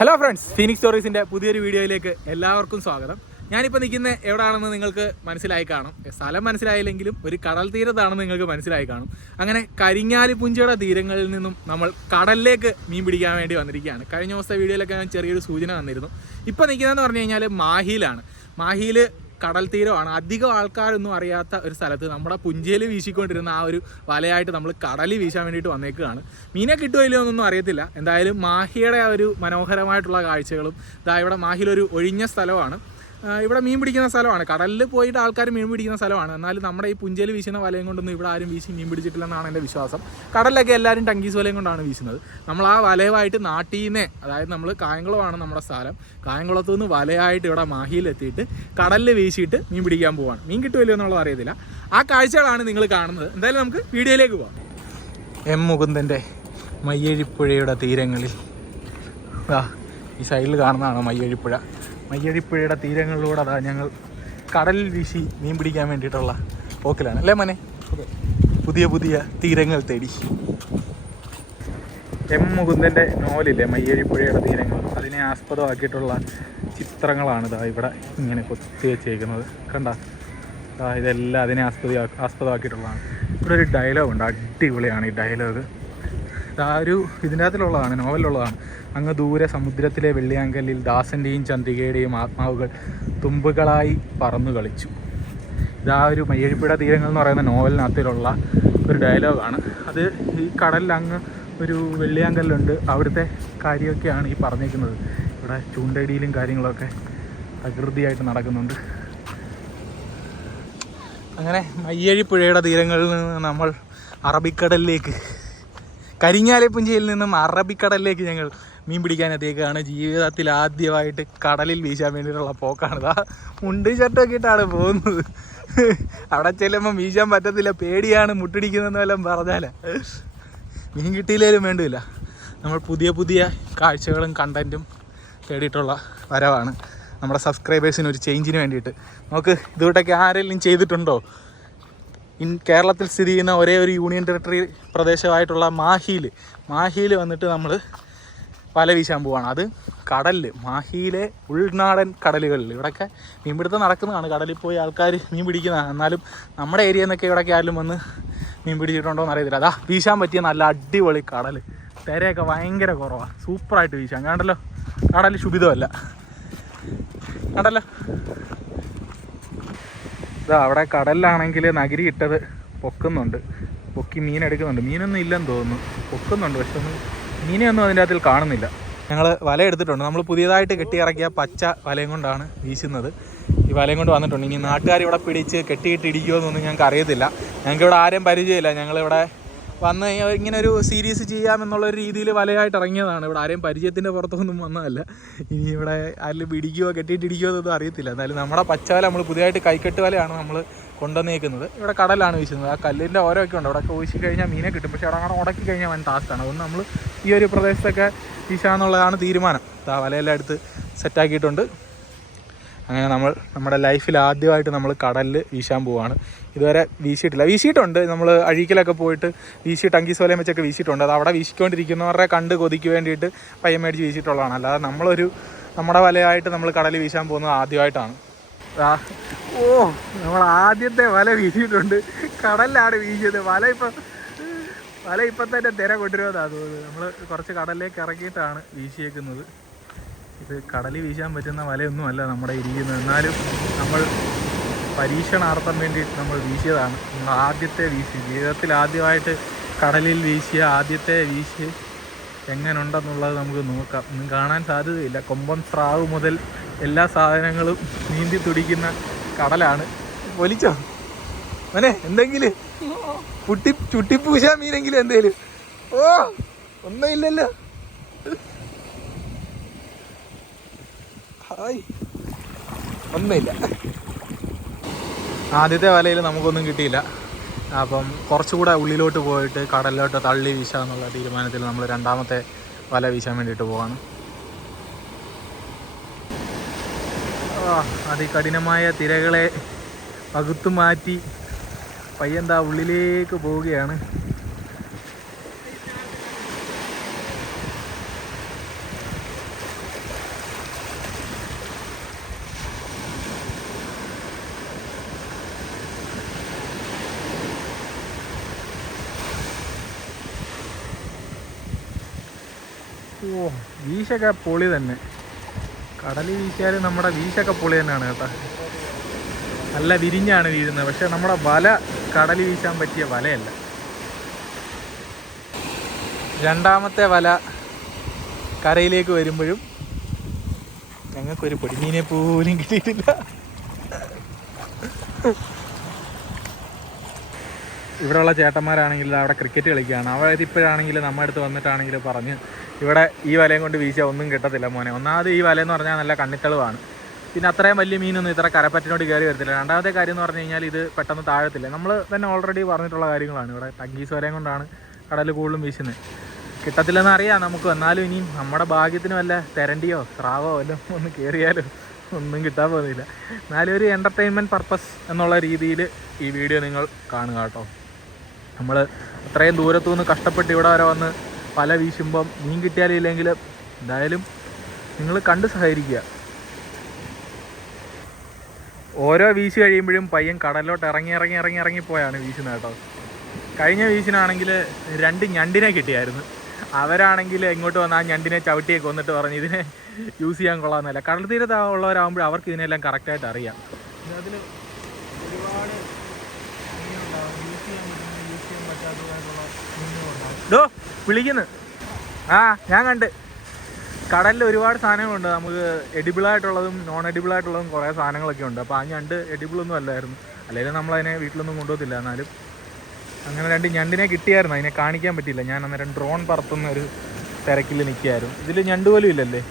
Hello friends Phoenix സ്റ്റോറീസിന്റെ പുതിയൊരു വീഡിയോയിലേക്ക് എല്ലാവർക്കും സ്വാഗതം. ഞാനിപ്പോൾ നിൽക്കുന്ന എവിടെയാണെന്ന് നിങ്ങൾക്ക് മനസ്സിലായി കാണും. സ്ഥലം മനസ്സിലായില്ലെങ്കിലും ഒരു കടൽ തീരത്താണെന്ന് നിങ്ങൾക്ക് മനസ്സിലായി കാണും. അങ്ങനെ കരിങ്ങാലി പുഞ്ചയുടെ തീരങ്ങളിൽ നിന്നും നമ്മൾ കടലിലേക്ക് മീൻ പിടിക്കാൻ വേണ്ടി വന്നിരിക്കുകയാണ്. കഴിഞ്ഞ ദിവസത്തെ വീഡിയോയിലൊക്കെ ഞാൻ ചെറിയൊരു സൂചന തന്നിരുന്നു. ഇപ്പോൾ നിൽക്കുന്നതെന്ന് പറഞ്ഞു കഴിഞ്ഞാൽ മാഹിയിലാണ്. മാഹിയിൽ കടൽ തീരമാണ്. അധികം ആൾക്കാരൊന്നും അറിയാത്ത ഒരു സ്ഥലത്ത് നമ്മുടെ പുഞ്ചയിൽ വീശിക്കൊണ്ടിരുന്ന ആ ഒരു വലയായിട്ട് നമ്മൾ കടലിൽ വീശാൻ വേണ്ടിയിട്ട് വന്നേക്കുകയാണ്. മീനെ കിട്ടുമോ ഇല്ലയോ എന്നൊന്നും അറിയത്തില്ല. എന്തായാലും മാഹിയുടെ ആ ഒരു മനോഹരമായിട്ടുള്ള കാഴ്ചകളും ഇതാ ഇവിടെ മാഹിയിലൊരു ഒഴിഞ്ഞ സ്ഥലമാണ്. ഇവിടെ മീൻ പിടിക്കുന്ന സ്ഥലമാണ്. കടലിൽ പോയിട്ട് ആൾക്കാർ മീൻ പിടിക്കുന്ന സ്ഥലമാണ്. എന്നാലും നമ്മുടെ ഈ പുഞ്ചയിൽ വീശുന്ന വലയും കൊണ്ടൊന്നും ഇവിടെ ആരും വീശി മീൻ പിടിച്ചിട്ടില്ലെന്നാണ് എന്റെ വിശ്വാസം. കടലിലൊക്കെ എല്ലാവരും ടങ്കീസ് വലയും കൊണ്ടാണ് വീശുന്നത്. നമ്മൾ ആ വലയുമായിട്ട് നാട്ടിൽ അതായത് നമ്മൾ കായംകുളമാണ് നമ്മുടെ സ്ഥലം. കായംകുളത്തു നിന്ന് വലയായിട്ട് ഇവിടെ മാഹിയിലെത്തിയിട്ട് കടലിൽ വീശിയിട്ട് മീൻ പിടിക്കാൻ പോവാണ്. മീൻ കിട്ടുമല്ലോ എന്നുള്ളത് അറിയത്തില്ല. ആ കാഴ്ചകളാണ് നിങ്ങൾ കാണുന്നത്. എന്തായാലും നമുക്ക് വീഡിയോയിലേക്ക് പോവാം. എം മുകുന്ദന്റെ മയ്യഴിപ്പുഴയുടെ തീരങ്ങളിൽ. ഈ സൈഡിൽ കാണുന്നതാണ് മയ്യഴിപ്പുഴ? മയ്യഴിപ്പുഴയുടെ തീരങ്ങളിലൂടെ അതാ ഞങ്ങൾ കടലിൽ വീശി മീൻ പിടിക്കാൻ വേണ്ടിയിട്ടുള്ള പോക്കിലാണ്. അല്ലേ മനെ? പുതിയ പുതിയ തീരങ്ങൾ തേടി. എം മുകുന്ദന്റെ നോവലില്ലേ മയ്യഴിപ്പുഴയുടെ തീരങ്ങൾ? അതിനെ ആസ്പദമാക്കിയിട്ടുള്ള ചിത്രങ്ങളാണ് ഇതാ ഇവിടെ ഇങ്ങനെ കൊത്തി വെച്ചേക്കുന്നത്. കണ്ട? ഇതെല്ലാം അതിനെ ആസ്പദ ആസ്പദമാക്കിയിട്ടുള്ളതാണ്. ഇവിടെ ഒരു ഡയലോഗ് ഉണ്ട് അടിപൊളിയാണ് ഈ ഡയലോഗ് ആ ഒരു ഇതിനകത്തിലുള്ളതാണ് നോവലിലുള്ളതാണ്. അങ്ങ് ദൂരെ സമുദ്രത്തിലെ വെള്ളിയാങ്കല്ലിൽ ദാസന്റെയും ചന്ദ്രികയുടെയും ആത്മാവുകൾ തുമ്പുകളായി പറന്നു കളിച്ചു. ഇതാ ഒരു മയ്യഴിപ്പുഴ തീരങ്ങൾ എന്ന് പറയുന്ന നോവലിനകത്തിലുള്ള ഒരു ഡയലോഗാണ്. അത് ഈ കടലിൽ അങ്ങ് ഒരു വെള്ളിയാങ്കല്ലുണ്ട് അവിടുത്തെ കാര്യമൊക്കെയാണ് ഈ പറഞ്ഞേക്കുന്നത് ഇവിടെ ചൂണ്ടടിയിലും കാര്യങ്ങളൊക്കെ പ്രകൃതിയായിട്ട് നടക്കുന്നുണ്ട്. അങ്ങനെ മയ്യഴിപ്പുഴയുടെ തീരങ്ങളിൽ നിന്ന് നമ്മൾ അറബിക്കടലിലേക്ക് കരിങ്ങാലിപ്പുഞ്ചയിൽ നിന്നും അറബിക്കടലിലേക്ക് ഞങ്ങൾ മീൻ പിടിക്കാൻ എത്തിയേക്കാണ്. ജീവിതത്തിൽ ആദ്യമായിട്ട് കടലിൽ വീശാൻ വേണ്ടിയിട്ടുള്ള പോക്കാണ്. ആ മുണ്ട് ഷർട്ടൊക്കെ ഇട്ടാണ് പോകുന്നത്. അവിടെ ചെല്ലുമ്പോൾ വീശാൻ പറ്റത്തില്ല പേടിയാണ് മുട്ടിടിക്കുന്നതെന്ന് വല്ലതും പറഞ്ഞാലേ. മീൻ കിട്ടിയില്ലേലും വേണ്ടില്ല. നമ്മൾ പുതിയ പുതിയ കാഴ്ചകളും കണ്ടന്റും തേടിയിട്ടുള്ള വരവാണ്. നമ്മുടെ സബ്സ്ക്രൈബേഴ്സിന് ഒരു ചേഞ്ചിന് വേണ്ടിയിട്ട്. നമുക്ക് ഇതുകൂട്ടൊക്കെ ആരെങ്കിലും ചെയ്തിട്ടുണ്ടോ? ഇൻ കേരളത്തിൽ സ്ഥിതി ചെയ്യുന്ന ഒരേ ഒരു യൂണിയൻ ടെറിട്ടറി പ്രദേശമായിട്ടുള്ള മാഹിയിൽ മാഹിയിൽ വന്നിട്ട് നമ്മൾ വല വീശാൻ പോവാണ്. അത് കടലിൽ മാഹിയിലെ ഉൾനാടൻ കടലുകളിൽ ഇവിടെയൊക്കെ മീൻപിടുത്തം നടക്കുന്നതാണ്. കടലിൽ പോയി ആൾക്കാർ മീൻ പിടിക്കുന്നതാണ്. എന്നാലും നമ്മുടെ ഏരിയയിൽ നിന്നൊക്കെ ഇവിടെയൊക്കെ ആരും വന്ന് മീൻ പിടിച്ചിട്ടുണ്ടോ എന്ന് അറിയത്തില്ല. അതാ വീശാൻ പറ്റിയ നല്ല അടിപൊളി കടൽ തിരയൊക്കെ ഭയങ്കര കുറവാണ് സൂപ്പറായിട്ട് വീശാം. കണ്ടല്ലോ? കടൽ ശുഭിതമല്ല. കണ്ടല്ലോ? ഇതാ അവിടെ കടലിലാണെങ്കിൽ നഗരി ഇട്ടത് പൊക്കുന്നുണ്ട്. പൊക്കി മീൻ എടുക്കുന്നുണ്ട്. മീനൊന്നും ഇല്ലെന്ന് തോന്നുന്നു. പൊക്കുന്നുണ്ട് പക്ഷെ ഒന്നും മീനെയൊന്നും അതിന്റെ അകത്തിൽ കാണുന്നില്ല. ഞങ്ങൾ വല എടുത്തിട്ടുണ്ട്. നമ്മൾ പുതിയതായിട്ട് കെട്ടിയിറക്കിയ പച്ച വലയും കൊണ്ടാണ് വീശുന്നത്. ഈ വലയും കൊണ്ട് വന്നിട്ടുണ്ട്. ഇനി നാട്ടുകാർ ഇവിടെ പിടിച്ച് കെട്ടിയിട്ടിരിക്കുമോ എന്നൊന്നും ഞങ്ങൾക്ക് അറിയത്തില്ല ഞങ്ങൾക്ക് ഇവിടെ ആരെയും പരിചയമില്ല. ഞങ്ങളിവിടെ വന്ന് ഇങ്ങനെ ഒരു സീരീസ് ചെയ്യാമെന്നുള്ള ഒരു രീതിയിൽ വലയായിട്ട് ഇറങ്ങിയതാണ്. ഇവിടെ ആരെയും പരിചയത്തിന്റെ പുറത്തൊന്നും വന്നതല്ല. ഇനി ഇവിടെ ആരെങ്കിലും പിടിക്കുകയോ കെട്ടിയിട്ട് ഇടിക്കുമോ എന്നൊന്നും അറിയത്തില്ല. എന്നാലും നമ്മുടെ പച്ചവല നമ്മൾ പുതിയതായിട്ട് കൈക്കെട്ട് വലയാണ് നമ്മൾ കൊണ്ടുവന്നേക്കുന്നത്. ഇവിടെ കടലാണ് വീശുന്നത്. ആ കല്ലിന്റെ ഓരോക്കെ ഉണ്ട്. അവിടെ വീശി കഴിഞ്ഞാൽ മീനെ കിട്ടും. പക്ഷേ അവിടെ അങ്ങനെ ഉടക്കി കഴിഞ്ഞാൽ വൻ ടാസ്ക്കാണ് അതുകൊണ്ട് നമ്മൾ ഈ ഒരു പ്രദേശത്തൊക്കെ വീശാന്നുള്ളതാണ് തീരുമാനം. ആ വലയെല്ലാം എടുത്ത് സെറ്റാക്കിയിട്ടുണ്ട് അങ്ങനെ നമ്മൾ നമ്മുടെ ലൈഫിൽ ആദ്യമായിട്ട് നമ്മൾ കടലിൽ വീശാൻ പോവാണ്. ഇതുവരെ വീശിയിട്ടില്ല. വീശിയിട്ടുണ്ട്. നമ്മൾ അഴീക്കലൊക്കെ പോയിട്ട് വീശി ടങ്കീസ് വലയം വെച്ചൊക്കെ വീശിയിട്ടുണ്ട്. അത് അവിടെ വീശിക്കൊണ്ടിരിക്കുന്നവരെ കണ്ട് കൊതിക്ക് വേണ്ടിയിട്ട് പയ്യൻ മേടിച്ച് വീശിയിട്ടുള്ളതാണ്. അല്ലാതെ നമ്മളൊരു നമ്മുടെ വലയായിട്ട് നമ്മൾ കടലിൽ വീശാൻ പോകുന്നത് ആദ്യമായിട്ടാണ്. ഓ നമ്മൾ ആദ്യത്തെ വല വീശിയിട്ടുണ്ട്. കടലിലാണ് വീശിയത്. വല ഇപ്പം വല ഇപ്പം തന്നെ തിര കൊണ്ടുവരുന്നതാണ് തോന്നുന്നത്. നമ്മൾ കുറച്ച് കടലിലേക്ക് ഇറക്കിയിട്ടാണ് വീശിയേക്കുന്നത്. ഇത് കടലിൽ വീശാൻ പറ്റുന്ന വലയൊന്നും അല്ല നമ്മുടെ ഇരിക്കുന്നത്. എന്നാലും നമ്മൾ പരീക്ഷണാർത്ഥം വേണ്ടിയിട്ട് നമ്മൾ വീശിയതാണ്. നമ്മൾ ആദ്യത്തെ വീശി. ജീവിതത്തിൽ ആദ്യമായിട്ട് കടലിൽ വീശിയ ആദ്യത്തെ വീശി എങ്ങനെയുണ്ടെന്നുള്ളത് നമുക്ക് നോക്കാം. ഒന്നും കാണാൻ സാധ്യതയില്ല. കൊമ്പൻ സ്രാവ് മുതൽ എല്ലാ സാധനങ്ങളും നീന്തി തുടിക്കുന്ന കടലാണ്. വലിച്ചോ മോനെ എന്തെങ്കിലും? പുട്ടി ചുട്ടിപ്പൂശാ മീനെങ്കിലും എന്തേലും? ഓ ഒന്നുമില്ലല്ലോ. ഹായ്. ഒന്നുമില്ല. ആദ്യത്തെ വലയിൽ നമുക്കൊന്നും കിട്ടിയില്ല. അപ്പം കുറച്ചുകൂടെ ഉള്ളിലോട്ട് പോയിട്ട് കടലിലോട്ട് തള്ളി വീശുക എന്നുള്ള തീരുമാനത്തിൽ നമ്മൾ രണ്ടാമത്തെ വല വീശാൻ വേണ്ടിയിട്ട് പോവാണ്. അതികഠിനമായ തിരകളെ പകുത്തു മാറ്റി പയ്യന്താ ഉള്ളിലേക്ക് പോവുകയാണ്. ഓ വീശൊക്കെ പൊളി തന്നെ. കടൽ വീശിയാൽ നമ്മുടെ വീശൊക്കെ പൊളി തന്നെയാണ് കേട്ടോ. നല്ല വിരിഞ്ഞാണ് വീഴുന്നത്. പക്ഷെ നമ്മുടെ വല കടൽ വീശാൻ പറ്റിയ വലയല്ല. രണ്ടാമത്തെ വല കരയിലേക്ക് വരുമ്പോഴും ഞങ്ങൾക്കൊരു പൊടിമീനെ പോലും കിട്ടിയിട്ടില്ല. ഇവിടെയുള്ള ചേട്ടന്മാരാണെങ്കിൽ അവിടെ ക്രിക്കറ്റ് കളിക്കുകയാണ്. അവരിപ്പോഴാണെങ്കിൽ നമ്മുടെ അടുത്ത് വന്നിട്ടാണെങ്കിൽ പറഞ്ഞ് ഇവിടെ ഈ വലയും കൊണ്ട് വീശ ഒന്നും കിട്ടത്തില്ല മോനെ. ഒന്നാമത് ഈ വല എന്ന് പറഞ്ഞാൽ നല്ല കണ്ണിത്തളവാണ്. പിന്നെ അത്രയും വലിയ മീനൊന്നും ഇത്ര കരപ്പറ്റിനോട് കയറി വരത്തില്ല. രണ്ടാമത്തെ കാര്യം എന്ന് പറഞ്ഞു കഴിഞ്ഞാൽ ഇത് പെട്ടെന്ന് താഴത്തില്ല. നമ്മൾ തന്നെ ഓൾറെഡി പറഞ്ഞിട്ടുള്ള കാര്യങ്ങളാണ്. ഇവിടെ തങ്കീസ് വലയും കൊണ്ടാണ് കടൽ കൂടുതലും വീശുന്നത് കിട്ടത്തില്ലെന്ന് അറിയാം നമുക്ക്. എന്നാലും ഇനിയും നമ്മുടെ ഭാഗ്യത്തിന് വല്ല തെരണ്ടിയോ സ്രാവോ വല്ലതും ഒന്ന് കയറിയാലോ ഒന്നും കിട്ടാൻ പോകുന്നില്ല. എന്നാലും ഒരു എന്റർടൈൻമെന്റ് പർപ്പസ് എന്നുള്ള രീതിയിൽ ഈ വീഡിയോ നിങ്ങൾ കാണുക കേട്ടോ. നമ്മൾ അത്രയും ദൂരത്തു നിന്ന് കഷ്ടപ്പെട്ട് ഇവിടെ വരെ വന്ന് പല വീശുമ്പം മീൻ കിട്ടിയാലില്ലെങ്കിൽ എന്തായാലും നിങ്ങൾ കണ്ട് സഹകരിക്കുക. ഓരോ വീശ് കഴിയുമ്പോഴും പയ്യൻ കടലിലോട്ട് ഇറങ്ങി ഇറങ്ങി ഇറങ്ങി ഇറങ്ങിപ്പോയാണ് വീശുന്നത് കേട്ടോ. കഴിഞ്ഞ വീശിനാണെങ്കിൽ രണ്ട് ഞണ്ടിനെ കിട്ടിയായിരുന്നു. അവരാണെങ്കിൽ ഇങ്ങോട്ട് വന്ന് ആ ഞണ്ടിനെ ചവിട്ടിയെ കൊന്നിട്ട് പറഞ്ഞ് ഇതിനെ യൂസ് ചെയ്യാൻ കൊള്ളാമെന്നല്ല കടൽ തീരത്ത് ഉള്ളവരാകുമ്പോൾ അവർക്ക് ഇതിനെല്ലാം കറക്റ്റായിട്ട് അറിയാം. അതിൽ ഒരുപാട് മീനുണ്ടാവും യൂസ് ചെയ്യാൻ പറ്റുന്ന യൂസ് ചെയ്യാൻ പറ്റാത്തതായിട്ടുള്ള മീനുകളുണ്ടാവും ഡോ വിളിക്കുന്നു. ആ ഞാൻ കണ്ട്. കടലിൽ ഒരുപാട് സാധനങ്ങളുണ്ട്. നമുക്ക് എഡിബിൾ ആയിട്ടുള്ളതും നോൺ എഡിബിൾ ആയിട്ടുള്ളതും കുറേ സാധനങ്ങളൊക്കെ ഉണ്ട്. അപ്പോൾ ആ ഞണ്ട് എഡിബിൾ ഒന്നും അല്ലായിരുന്നു. അല്ലെങ്കിൽ നമ്മളതിനെ വീട്ടിലൊന്നും കൊണ്ടുപോകത്തില്ല എന്നാലും. അങ്ങനെ രണ്ട് ഞണ്ടിനെ കിട്ടിയായിരുന്നു. അതിനെ കാണിക്കാൻ പറ്റിയില്ല. ഞാൻ അന്നേരം ഡ്രോൺ പറത്തുന്ന ഒരു തിരക്കിൽ നിൽക്കുകയായിരുന്നു. ഇതിൽ ഞണ്ട് പോലും ഇല്ലല്ലേ?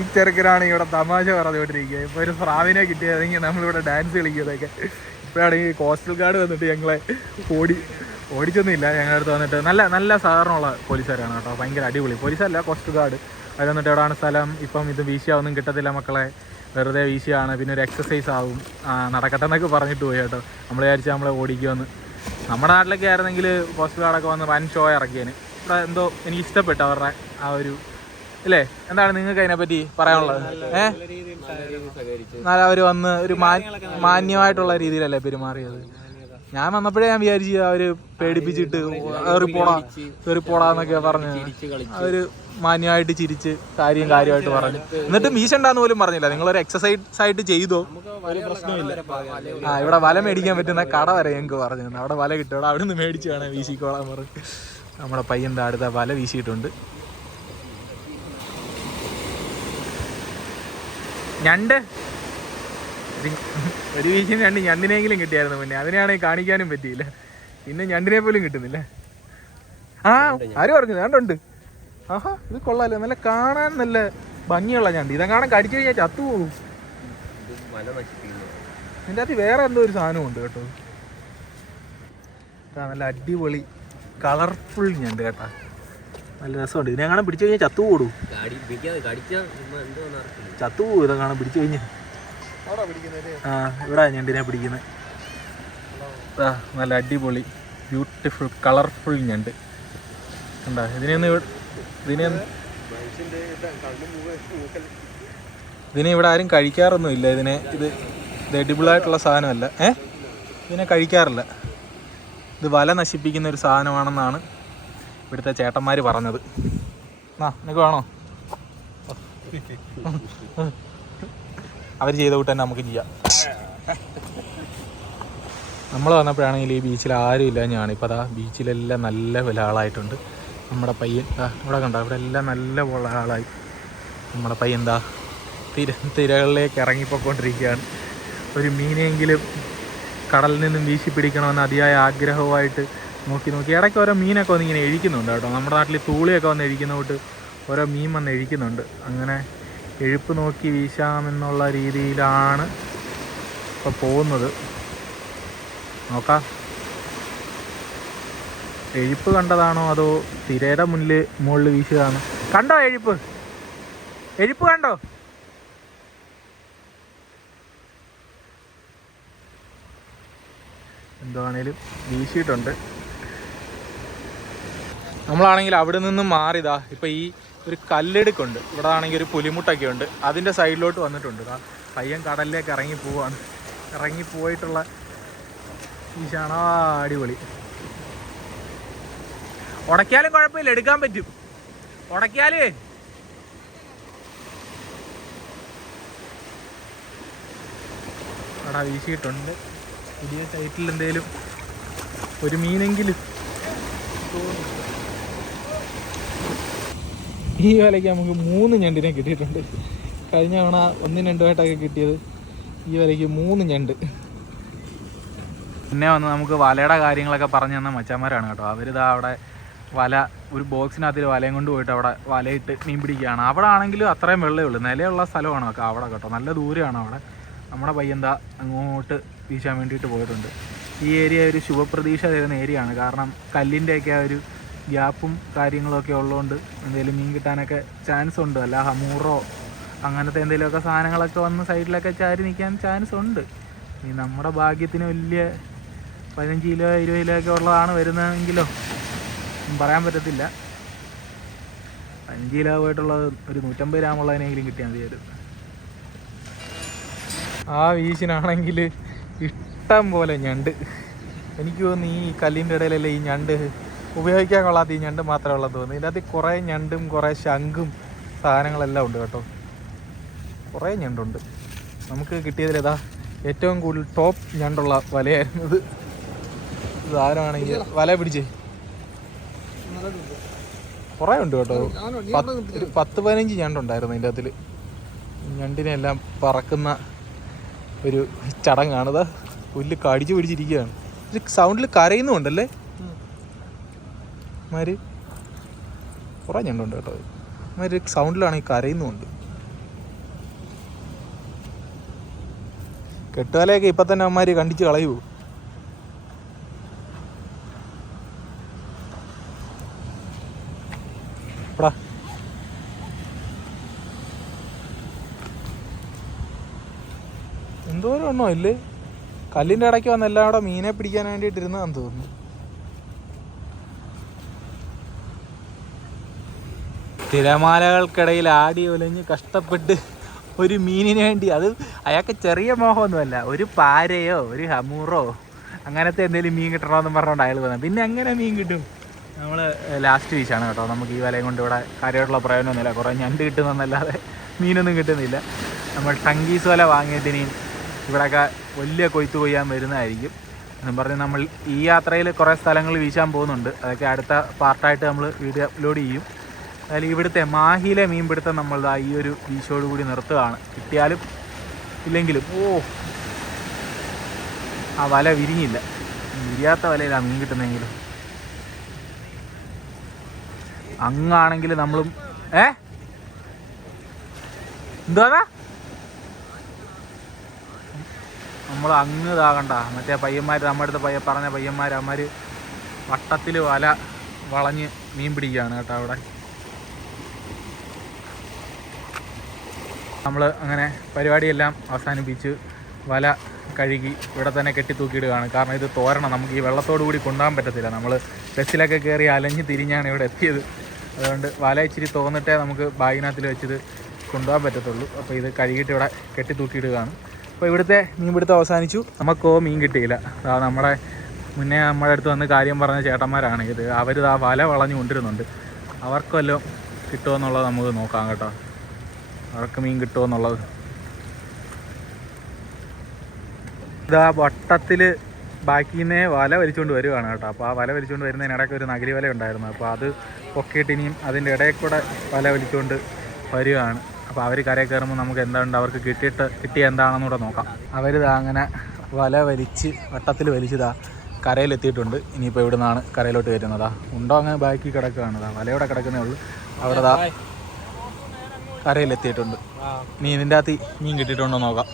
ഈ ചെറുക്കനാണ് ഇവിടെ തമാശ പറഞ്ഞുകൊണ്ടിരിക്കുക. ഇപ്പോൾ ഒരു സ്രാവിനെ കിട്ടിയതെങ്കിൽ നമ്മളിവിടെ ഡാൻസ് കളിക്കുന്നതൊക്കെ. ഇപ്പോഴാണെങ്കിൽ കോസ്റ്റൽ ഗാർഡ് വന്നിട്ട് ഞങ്ങളെ ഓടി ഓടിച്ചൊന്നുമില്ല. ഞങ്ങളുടെ അടുത്ത് വന്നിട്ട് നല്ല നല്ല സാധാരണമുള്ള പോലീസുകാരാണ് കേട്ടോ. ഭയങ്കര അടിപൊളി. പോലീസല്ല കോസ്റ്റ് ഗാർഡ് അവർ വന്നിട്ട് എവിടെയാണ് സ്ഥലം? ഇപ്പം ഇത് വീശിയാവൊന്നും കിട്ടത്തില്ല മക്കളെ. വെറുതെ വീശിയാണ്. പിന്നെ ഒരു എക്സസൈസ് ആവും. നടക്കട്ടെ എന്നൊക്കെ പറഞ്ഞിട്ട് പോയി കേട്ടോ. നമ്മൾ വിചാരിച്ച് നമ്മളെ ഓടിക്കുമെന്ന് നമ്മുടെ നാട്ടിലൊക്കെ ആയിരുന്നെങ്കിൽ കോസ്റ്റ് ഗാർഡൊക്കെ വന്ന് വൻ ഷോ ഇറക്കിയേന്. ഇവിടെ എന്തോ എനിക്ക് ഇഷ്ടപ്പെട്ടു അവരുടെ ആ ഒരു അല്ലേ? എന്താണ് നിങ്ങൾക്ക് അതിനെപ്പറ്റി പറയാനുള്ളത്? ഏഹ് അവർ വന്ന് ഒരു മാന്യമായിട്ടുള്ള രീതിയിലല്ലേ പെരുമാറിയത്? ഞാൻ വന്നപ്പോഴേ ഞാൻ വിചാരിച്ചു അവർ പേടിപ്പിച്ചിട്ട് ഏറിപ്പോടാ ഏറിപ്പോടാന്നൊക്കെ പറഞ്ഞ് അവർ മാന്യമായിട്ട് ചിരിച്ച് കാര്യം കാര്യമായിട്ട് പറഞ്ഞു. എന്നിട്ട് വീശണ്ടാന്ന് പോലും പറഞ്ഞില്ല. നിങ്ങൾ ഒരു എക്സസൈസ് ആയിട്ട് ചെയ്തോ? പ്രശ്നമില്ല ആ ഇവിടെ വല മേടിക്കാൻ പറ്റുന്ന കട വരെ ഞങ്ങൾക്ക് പറഞ്ഞു അവിടെ വല കിട്ടും. അവിടെ നിന്ന് മേടിച്ചു വേണം വീശിക്കോളാൻ പറഞ്ഞു. നമ്മുടെ പയ്യന്റെ അടുത്ത വല വീശിയിട്ടുണ്ട്. ഞണ്ട്. ഒരു- വീശിന് രണ്ട് ഞണ്ടിനെങ്കിലും കിട്ടിയായിരുന്നു മുന്നേ. അതിനെയാണെങ്കിൽ കാണിക്കാനും പറ്റിയില്ല. പിന്നെ ഞണ്ടിനെ പോലും കിട്ടുന്നില്ല. ആ ആരും പറഞ്ഞു? ഞണ്ടുണ്ട് ആഹാ ഇത് കൊള്ളാലോ. നല്ല കാണാൻ നല്ല ഭംഗിയുള്ള ഞണ്ട്. ഇതാ കാണാൻ കടിച്ചു കഴിഞ്ഞാൽ ചത്തു പോകും ഇതിന്റെ അകത്ത് വേറെ എന്തോ ഒരു സാധനം ഉണ്ട് കേട്ടോ. നല്ല അടിപൊളി കളർഫുൾ ഞണ്ട് കേട്ടാ. നല്ല രസമുണ്ട്. ഇതിനെ കാണാൻ പിടിച്ചു കഴിഞ്ഞാൽ ചത്തു കൂടും ചത്തു പോകും ഇതെ കാണാൻ പിടിച്ചു കഴിഞ്ഞാൽ ആ ഇവിടെ ഞണ്ടിനെ പിടിക്കുന്നത്? ആ നല്ല അടിപൊളി ബ്യൂട്ടിഫുൾ കളർഫുൾ ഞണ്ട്. കണ്ടാ ഇതിനെയൊന്ന് ഇതിനെ ഇതിനെ ഇവിടെ ആരും കഴിക്കാറൊന്നും ഇല്ല. ഇതിനെ ഇത് ഇത് എഡിബിളായിട്ടുള്ള ആയിട്ടുള്ള സാധനമല്ല. ഏ? ഇതിനെ കഴിക്കാറില്ല. ഇത് വല നശിപ്പിക്കുന്ന ഒരു സാധനമാണെന്നാണ് ഇവിടുത്തെ ചേട്ടന്മാർ പറഞ്ഞത്. ആ നിനക്ക് വേണോ? അവർ ചെയ്ത കൂട്ട് തന്നെ നമുക്ക് ചെയ്യാം. നമ്മൾ വന്നപ്പോഴാണെങ്കിൽ ഈ ബീച്ചിൽ ആരും ഇല്ല ഞാൻ ഇപ്പോൾ അതാ ബീച്ചിലെല്ലാം നല്ല വില ആളായിട്ടുണ്ട് നമ്മുടെ പയ്യൻ ഇവിടെ കണ്ടോ? ഇവിടെ എല്ലാം നല്ല പോലെ ആളായി നമ്മുടെ പയ്യൻ എന്താ തിര തിരകളിലേക്ക് ഇറങ്ങിപ്പോയിക്കൊണ്ടിരിക്കുകയാണ്. ഒരു മീനെങ്കിലും കടലിൽ നിന്നും വീശി പിടിക്കണമെന്ന് അതിയായ ആഗ്രഹവുമായിട്ട് നോക്കി നോക്കി. ഇടയ്ക്ക് ഓരോ മീനൊക്കെ വന്ന് ഇങ്ങനെ എഴിക്കുന്നുണ്ട് കേട്ടോ. നമ്മുടെ നാട്ടിൽ തൂളിയൊക്കെ വന്ന് എഴിക്കുന്ന കൊണ്ട് ഓരോ മീൻ വന്ന് എഴിക്കുന്നുണ്ട്. അങ്ങനെ എഴുപ്പ് നോക്കി വീശാമെന്നുള്ള രീതിയിലാണ് ഇപ്പോൾ പോകുന്നത്. നോക്കാം. എഴുപ്പ് കണ്ടതാണോ അതോ തിരയുടെ മുന്നിൽ മുകളിൽ വീശുകയാണ്? കണ്ടോ എഴുപ്പ്? എഴുപ്പ് കണ്ടോ? എന്താണേലും വീശിയിട്ടുണ്ട്. നമ്മളാണെങ്കിൽ അവിടെ നിന്നും മാറിയതാ. ഇപ്പൊ ഈ ഒരു കല്ലെടുക്കുണ്ട്. ഇവിടെ ആണെങ്കിൽ ഒരു പുലിമുട്ടൊക്കെ ഉണ്ട്. അതിന്റെ സൈഡിലോട്ട് വന്നിട്ടുണ്ട്. പയ്യൻ കടലിലേക്ക് ഇറങ്ങി പോവാണ്. ഇറങ്ങി പോയിട്ടുള്ള ഈ ആ അടിപൊളി ഉടക്കിയാലും കുഴപ്പമില്ല. എടുക്കാൻ പറ്റും. ഉടക്കിയാലേ. അവിടെ വീശിയിട്ടുണ്ട്. പുതിയ സൈറ്റിൽ എന്തേലും ഒരു മീനെങ്കിലും. ഈ വിലയ്ക്ക് നമുക്ക് മൂന്ന് ഞണ്ടിനെ കിട്ടിയിട്ടുണ്ട്. കഴിഞ്ഞ തവണ ഒന്നും രണ്ടുമായിട്ടൊക്കെ കിട്ടിയത്. ഈ വിലയ്ക്ക് മൂന്ന് ഞണ്ട്. പിന്നെ വന്ന് നമുക്ക് വലയുടെ കാര്യങ്ങളൊക്കെ പറഞ്ഞു തന്ന മച്ചാന്മാരാണ് കേട്ടോ. അവരിതാ അവിടെ വല ഒരു ബോക്സിനകത്ത് വലയും കൊണ്ട് പോയിട്ട് അവിടെ വലയിട്ട് മീൻ പിടിക്കുകയാണ്. അവിടെ ആണെങ്കിലും അത്രയും വെള്ളമേ ഉള്ളൂ. നിലയുള്ള സ്ഥലമാണ് അവിടെ കേട്ടോ. നല്ല ദൂരമാണ് അവിടെ. നമ്മുടെ പയ്യന്താ അങ്ങോട്ട് വീശാൻ വേണ്ടിയിട്ട് പോയിട്ടുണ്ട്. ഈ ഏരിയ ഒരു ശുഭപ്രതീക്ഷ തരുന്ന ഏരിയ ആണ് കാരണം കല്ലിന്റെയൊക്കെ ആ ഒരു ഗ്യാപ്പും കാര്യങ്ങളൊക്കെ ഉള്ളതുകൊണ്ട് എന്തെങ്കിലും മീൻ കിട്ടാനൊക്കെ ചാൻസ് ഉണ്ട്. അല്ല ഹമൂറോ അങ്ങനത്തെ എന്തെങ്കിലുമൊക്കെ സാധനങ്ങളൊക്കെ വന്ന് സൈഡിലൊക്കെ ചാരി നിൽക്കാൻ ചാൻസ് ഉണ്ട്. ഇനി നമ്മുടെ ഭാഗ്യത്തിന് വലിയ പതിനഞ്ച് കിലോ ഇരുപത് കിലോ ഒക്കെ ഉള്ളതാണ് വരുന്നതെങ്കിലോ? പറയാൻ പറ്റത്തില്ല. പതിനഞ്ച് കിലോ പോയിട്ടുള്ളത് ഒരു നൂറ്റമ്പത് ഗ്രാമുള്ളതിനെങ്കിലും കിട്ടിയാൽ മതിയായിരുന്നു ആ വീശിനാണെങ്കിൽ ഇഷ്ടം പോലെ ഞണ്ട്. എനിക്ക് തോന്നുന്നു ഈ കല്ലിന്റെ ഇടയിലല്ലേ ഈ ഞണ്ട് ഉപയോഗിക്കാൻ കൊള്ളാത്ത ഈ ഞണ്ട് മാത്രമേ ഉള്ളൂ തോന്നുന്നു. ഇതിനകത്ത് കുറേ ഞണ്ടും കുറേ ശംഖും സാധനങ്ങളെല്ലാം ഉണ്ട് കേട്ടോ. കുറേ ഞണ്ടുണ്ട്. നമുക്ക് കിട്ടിയതിൽ ഇതാ ഏറ്റവും കൂടുതൽ ടോപ്പ് ഞണ്ടുള്ള വലയായിരുന്നത് സാധനമാണെങ്കിൽ വല പിടിച്ചേ. കുറേ ഉണ്ട് കേട്ടോ. ഒരു പത്ത് പതിനഞ്ച് ഞണ്ടുണ്ടായിരുന്നു ഇതിന്റെ അതിൽ ഞണ്ടിനെ എല്ലാം പറക്കുന്ന ഒരു ചടങ്ങാണിത് പുല്ല് കടിച്ചു പിടിച്ചിരിക്കുകയാണ്. ഇത് സൗണ്ടിൽ കരയുന്നുണ്ടല്ലേ മാര് കുറേ ഞണ്ടുണ്ട് കേട്ടോ. മാര് സൗണ്ടിലാണെങ്കിൽ കരയുന്നുമുണ്ട് കെട്ടുകാലയൊക്കെ ഇപ്പം തന്നെ അമ്മമാര് കണ്ടിച്ച് കളയൂ എന്തോരം എണ്ണോ ഇല്ലേ? കല്ലിന്റെ ഇടയ്ക്ക് വന്ന് എല്ലാം കൂടെ മീനെ പിടിക്കാൻ വേണ്ടിയിട്ടിരുന്നതാന്ന് തോന്നുന്നു. തിരമാലകൾക്കിടയിൽ ആടി ഒലഞ്ഞ് കഷ്ടപ്പെട്ട് ഒരു മീനിന് വേണ്ടി. അത് അയാൾക്ക് ചെറിയ മോഹമൊന്നുമല്ല. ഒരു പാരയോ ഒരു ഹമൂറോ അങ്ങനത്തെ എന്തെങ്കിലും മീൻ കിട്ടണമെന്ന് പറഞ്ഞുകൊണ്ട് അയാൾ വന്നത് പിന്നെ എങ്ങനെ മീൻ കിട്ടും? നമ്മൾ ലാസ്റ്റ് വീശാണ് കേട്ടോ. നമുക്ക് ഈ വലയും കൊണ്ട് ഇവിടെ കാര്യമായിട്ടുള്ള പ്രയോജനമൊന്നുമില്ല കുറേ ഞണ്ട് കിട്ടുന്നതെന്നല്ലാതെ മീനൊന്നും കിട്ടുന്നില്ല. നമ്മൾ ടങ്കീസ് വല വാങ്ങിയതിനെയും ഇവിടെയൊക്കെ വലിയ കൊയ്ത്ത് കൊയ്യാൻ വരുന്നതായിരിക്കും. എന്നും പറഞ്ഞ് നമ്മൾ ഈ യാത്രയിൽ കുറേ സ്ഥലങ്ങൾ വീശാൻ പോകുന്നുണ്ട്. അതൊക്കെ അടുത്ത പാർട്ടായിട്ട് നമ്മൾ വീഡിയോ അപ്ലോഡ് ചെയ്യും. അതിൽ ഇവിടുത്തെ മാഹിയിലെ മീൻപിടുത്തം നമ്മൾ ഈ ഒരു വീശോട് കൂടി നിർത്തുകയാണ്. കിട്ടിയാലും ഇല്ലെങ്കിലും ഓ ആ വല വിരിഞ്ഞില്ല. വിരിയാത്ത വലയിലാണ് മീൻ കിട്ടുന്നതെങ്കിലും. അങ്ങാണെങ്കിൽ നമ്മളും ഏ? എന്താ നമ്മൾ അങ്ങ് ഇതാകണ്ട മറ്റേ പയ്യന്മാർ നമ്മുടെ അടുത്ത് പയ്യ പറഞ്ഞ പയ്യന്മാർ അമ്മമാർ വട്ടത്തിൽ വല വളഞ്ഞ് മീൻ പിടിക്കുകയാണ് കേട്ടോ അവിടെ. നമ്മൾ അങ്ങനെ പരിപാടിയെല്ലാം അവസാനിപ്പിച്ച് വല കഴുകി ഇവിടെ തന്നെ കെട്ടിത്തൂക്കിയിടുകയാണ് കാരണം ഇത് തോരണം. നമുക്ക് ഈ വെള്ളത്തോടു കൂടി കൊണ്ടുപോകാൻ പറ്റത്തില്ല. നമ്മൾ ബസ്സിലൊക്കെ കയറി അലഞ്ഞ് തിരിഞ്ഞാണ് ഇവിടെ എത്തിയത്. അതുകൊണ്ട് വല ഇച്ചിരി തോന്നിട്ടേ നമുക്ക് ബാഗിനകത്തിൽ വെച്ചിത് കൊണ്ടുപോകാൻ പറ്റത്തുള്ളൂ. അപ്പോൾ ഇത് കഴുകിയിട്ട് ഇവിടെ കെട്ടിത്തൂക്കിയിടുകയാണ് അപ്പോൾ ഇവിടുത്തെ മീൻപിടുത്തം അവസാനിച്ചു. നമുക്കോ മീൻ കിട്ടിയില്ല. അതാ നമ്മുടെ മുന്നേ നമ്മുടെ അടുത്ത് വന്ന് കാര്യം പറഞ്ഞ ചേട്ടന്മാരാണ് ഇത്. അവർ ആ വല വളഞ്ഞു കൊണ്ടിരുന്നുണ്ട് അവർക്ക് കിട്ടുമോ എന്നുള്ളത് നമുക്ക് നോക്കാം കേട്ടോ. അവർക്ക് മീൻ കിട്ടുമോ എന്നുള്ളത്. ഇതാ വട്ടത്തിൽ ബാക്കിൽ നിന്ന് വല വലിച്ചുകൊണ്ട് വരുവാണ് കേട്ടോ. അപ്പോൾ ആ വല വലിച്ചുകൊണ്ട് വരുന്നതിനിടയ്ക്ക് ഒരു നഗരി വല ഉണ്ടായിരുന്നു. അപ്പോൾ അത് പൊക്കിയിട്ട് ഇനിയും അതിന്റെ ഇടയിൽ കൂടെ വല വലിച്ചുകൊണ്ട് വരികയാണ് അപ്പോൾ അവർ കരയിൽ കയറുമ്പോൾ നമുക്ക് എന്താണ്ട് അവർക്ക് കിട്ടിയിട്ട് കിട്ടിയ എന്താണെന്ന് കൂടെ നോക്കാം. അവരിതാ അങ്ങനെ വല വലിച്ച് വട്ടത്തിൽ വലിച്ചതാ കരയിലെത്തിയിട്ടുണ്ട്. ഇനിയിപ്പോൾ ഇവിടെ നിന്നാണ് കരയിലോട്ട് വരുന്നതാ ഉണ്ടോ അങ്ങനെ ബാക്കി കിടക്കുകയാണ്. വലയോടെ കിടക്കുന്നേ ഉള്ളൂ. അവിടെ ദാ കരയിലെത്തിയിട്ടുണ്ട്. നീ ഇതിന്റെ അകത്ത് മീൻ കിട്ടിയിട്ടുണ്ടോ നോക്കാം.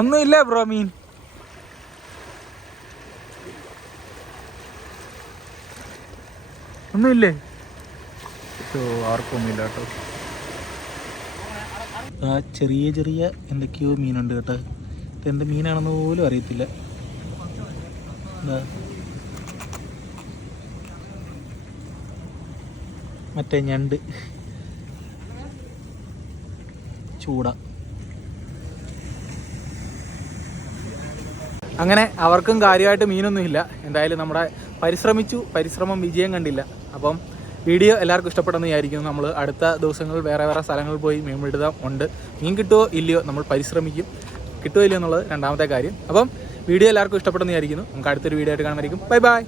ഒന്നുമില്ല ബ്രോ മീൻ. ഒന്നുമില്ലേ? ആർക്കൊന്നുമില്ല കേട്ടോ. ആ ചെറിയ ചെറിയ എന്തൊക്കെയോ മീനുണ്ട് കേട്ടോ. ഇത് എന്ത് മീനാണെന്ന് പോലും അറിയത്തില്ല. മറ്റേ ഞണ്ട്. ചൂട. അങ്ങനെ അവർക്കും കാര്യമായിട്ട് മീനൊന്നുമില്ല. എന്തായാലും നമ്മുടെ പരിശ്രമിച്ചു പരിശ്രമം വിജയം കണ്ടില്ല. അപ്പം വീഡിയോ എല്ലാവർക്കും ഇഷ്ടപ്പെടുന്ന വിചാരിക്കുന്നു. നമ്മൾ അടുത്ത ദിവസങ്ങളിൽ വേറെ വേറെ സ്ഥലങ്ങളിൽ പോയി മീൻ പിടുത്തം ഉണ്ട്. മീൻ കിട്ടുമോ ഇല്ലയോ നമ്മൾ പരിശ്രമിക്കും. കിട്ടുമോ ഇല്ലയോ എന്നുള്ളത് രണ്ടാമത്തെ കാര്യം. അപ്പം വീഡിയോ എല്ലാവർക്കും ഇഷ്ടപ്പെടുന്ന വിചാരിക്കുന്നു. നമുക്ക് അടുത്തൊരു വീഡിയോ ആയിട്ട് കാണുമായിരിക്കും ബൈ ബൈ.